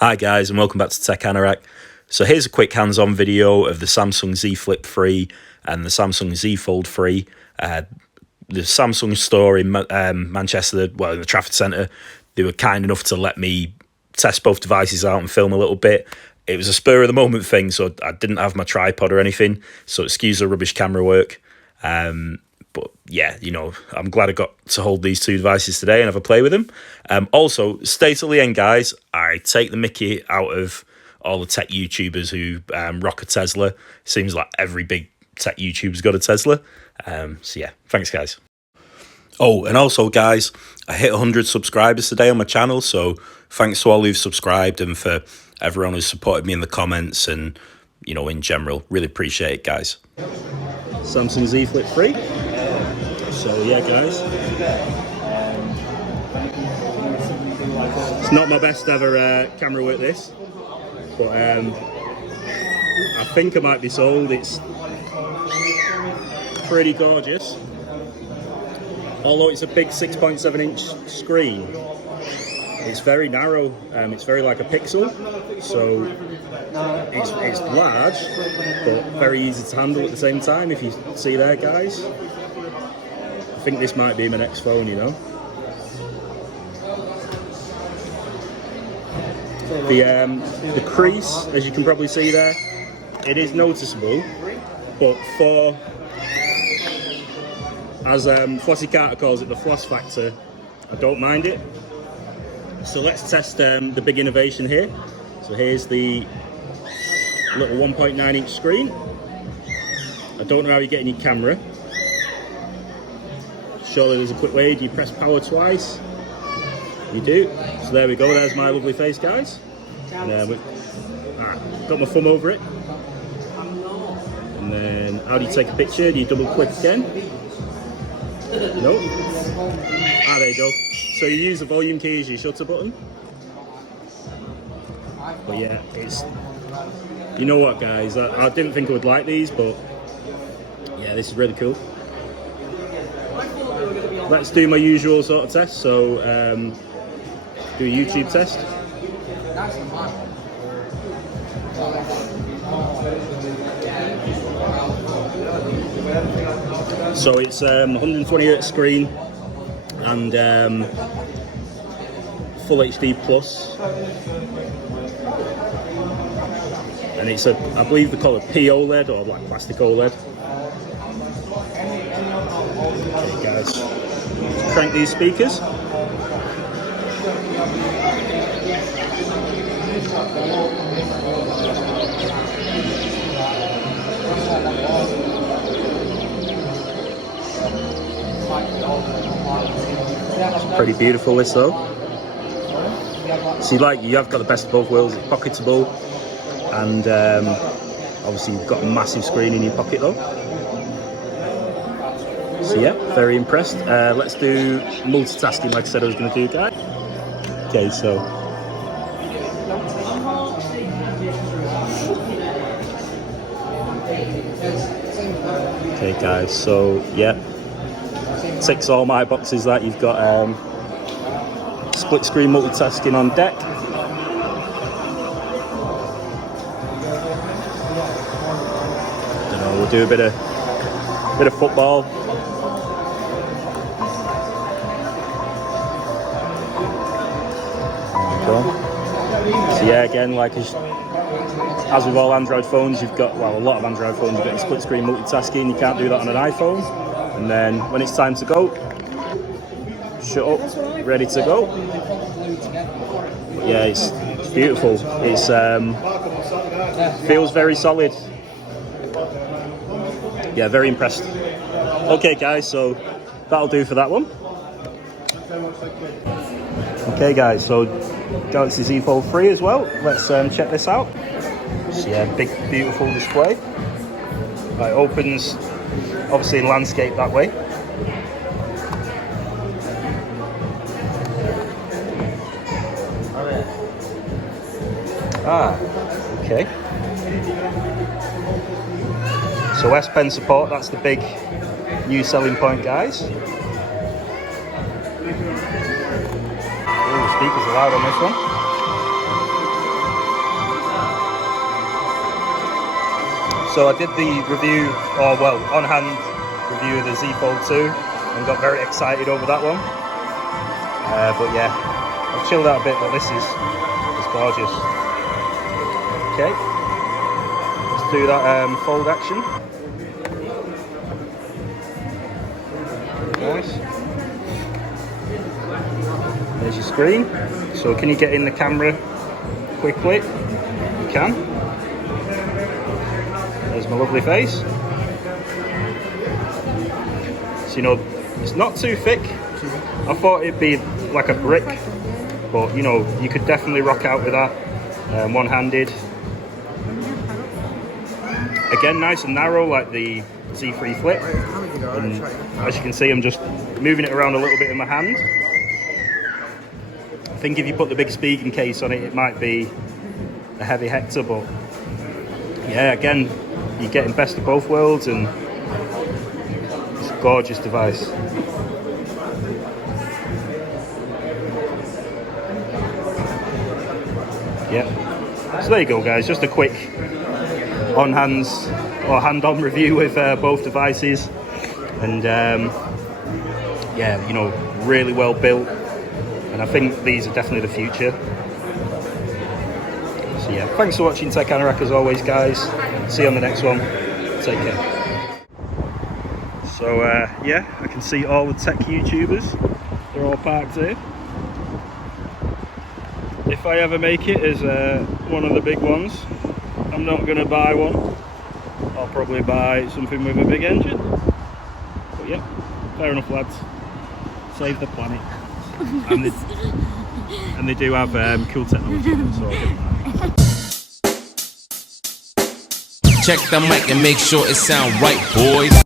Hi guys, and welcome back to Tech Anorak. So here's a quick hands-on video of the Samsung Z Flip 3 and the Samsung Z Fold 3. The Samsung store in Manchester, well, in the Trafford Centre, they were kind enough to let me test both devices out and film a little bit. It was a spur of the moment thing, so I didn't have my tripod or anything, so excuse the rubbish camera work. But yeah, you know, I'm glad I got to hold these two devices today and have a play with them. Also, stay till the end, guys. I take the mickey out of all the tech YouTubers who rock a Tesla. Seems like every big tech YouTuber's got a Tesla. So yeah, thanks, guys. Oh, and also, guys, I hit 100 subscribers today on my channel, so thanks to all who've subscribed and for everyone who's supported me in the comments and, you know, in general. Really appreciate it, guys. Samsung Z Flip 3. So yeah, guys, it's not my best ever camera work, this, but I think I might be sold. It's pretty gorgeous, although it's a big 6.7-inch screen. It's very narrow, it's very like a pixel, so it's large but very easy to handle at the same time. If you see there, guys, I think this might be my next phone, you know. The crease, as you can probably see there, it is noticeable, but for, as Flossy Carter calls it, the floss factor, I don't mind it. So let's test the big innovation here. So here's the little 1.9-inch screen. I don't know how you get in your camera. Surely there's a quick way. Do you press power twice? You do. So there we go. There's my lovely face, guys. And got my thumb over it. And then how do you take a picture? Do you double click again? No. There you go. So you use the volume key as your shutter button. But yeah, it's, you know what, guys, I didn't think I would like these, but yeah, this is really cool. Let's do my usual sort of test. So do a YouTube test. So it's 120Hz screen and full HD plus, and it's I believe they call it POLED or like plastic OLED. Okay, guys, crank these speakers. It's pretty beautiful, this though. See, like, you have got the best of both worlds. It's pocketable, and obviously you've got a massive screen in your pocket though. So yeah, very impressed. Let's do multitasking like I said I was going to do, guys. Okay, so okay, guys, so yeah, ticks all my boxes. That you've got split screen multitasking on deck. Don't know, we'll do a bit of football. There we go. So yeah, again, like as with all Android phones, you've got, well, a lot of Android phones, you've got your split screen multitasking. You can't do that on an iPhone. And then when it's time to go, shut up, ready to go. Yeah, it's beautiful. It's feels very solid. Yeah, very impressed. Okay, guys, so that'll do for that one. Okay, guys, so Galaxy Z Fold 3 as well. Let's check this out. So yeah, big, beautiful display. It opens, obviously, landscape that way. Okay. So S Pen support, that's the big new selling point, guys. Ooh, speakers are loud on this one. So I did the review, or well, on-hand review of the Z Fold 2 and got very excited over that one. But yeah, I've chilled out a bit, but this is gorgeous. Okay, let's do that fold action. Nice. There's your screen. So can you get in the camera quickly? You can. There's my lovely face. So you know, it's not too thick. I thought it'd be like a brick, but you know, you could definitely rock out with that one-handed. Again, nice and narrow like the Z3 Flip. And as you can see, I'm just moving it around a little bit in my hand. I think if you put the big Spigen case on it, it might be a heavy Hector, but yeah, again, you're getting best of both worlds, and it's a gorgeous device. Yeah, so there you go, guys. Just a quick on-hands or hand-on review with both devices, and yeah, you know, really well built, and I think these are definitely the future. So yeah, thanks for watching Tech Anorak as always, guys. See you on the next one. Take care. So yeah, I can see all the tech YouTubers. They're all parked here. If I ever make it as one of the big ones, I'm not going to buy one. I'll probably buy something with a big engine. But yeah, fair enough, lads. Save the planet. And they do have cool technology, so I'll give them that. Check the mic and make sure it sound right, boys.